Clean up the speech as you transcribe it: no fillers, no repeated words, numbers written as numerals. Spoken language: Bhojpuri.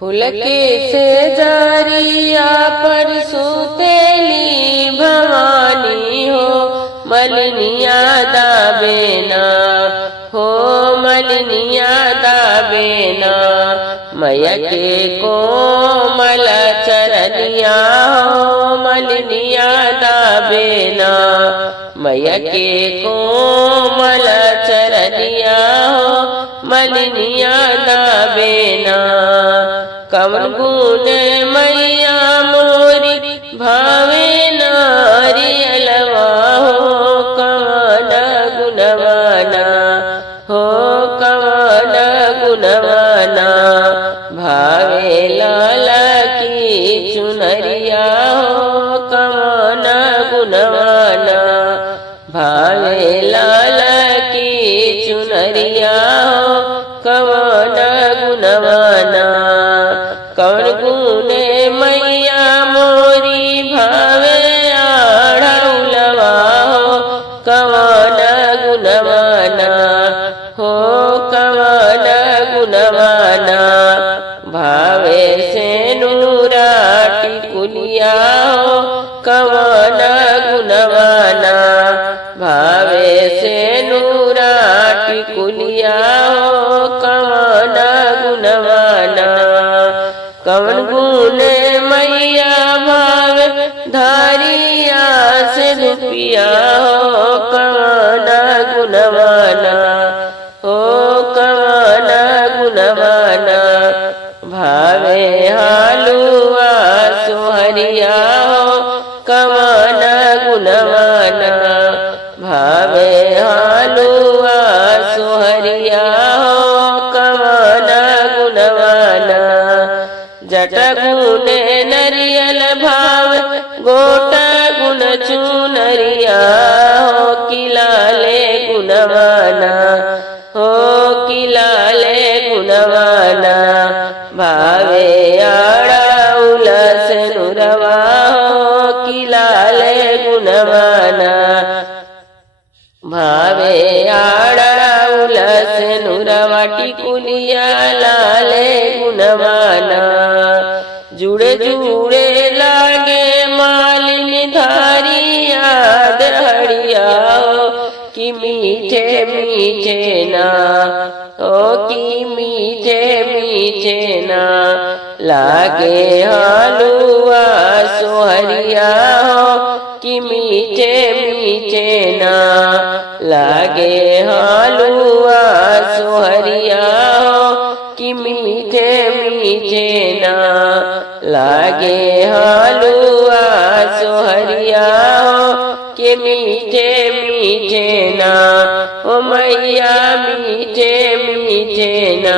फूल के से जरिया पर सुतेली भवानी हो मलिनिया दाबेना हो मलिनिया दाबेना मैया के कोमल चरनिया हो मलिनिया दाबेना मैया के कोमल चरनिया हो मलिनिया दाबेना कवन गुण मैया मोरी भावे नारियलवा हो कवन गुणवाना हो कवन गुणवाना भावे लाला की चुनरिया हो कवन गुणवाना भावे लाला की चुनरिया हो कवन गुणवाना कवन गुण मैया मोरी भावे आढ़ौलवा हो कवन गुणवाना हो कवन गुणवाना भावे से नूरा टिकुलिया हो कवन गुणवाना भावे से नूरा टिकुलिया हो कवन गुणवाना कवन गुण मैया भाव धारिया से रुपिया हो कवन गुणवाना हो कवन गुणवाना भावे हालुआ सोहरिया हो कवन गुणवाना भावे हालुआ सोहरिया हो कवन गुणवाना जट गुण नरियल भाव गोटा गुण चुनरिया हो किलाले गुणवाना हो किलाले गुणवाना भावे आड़ाउल से नुरवा हो किलाले गुणवाना भावे आड़ाउल से नुरवा टिकुलिया लाले गुणवाना जुड़े जुड़े लागे मालिनी धारिया दहड़िया हो कि मीठे मीठे ना हो कि मीठे मीठे ना लागे हालुआ सोहरिया हो कि मीठे मीठे ना लागे हालुआ सोहरिया हो कि मीठे मीठे ना लागे हालुआ सोहरिया हो कि मीठे मीठे ना ओ मैया मीठे मीठे ना।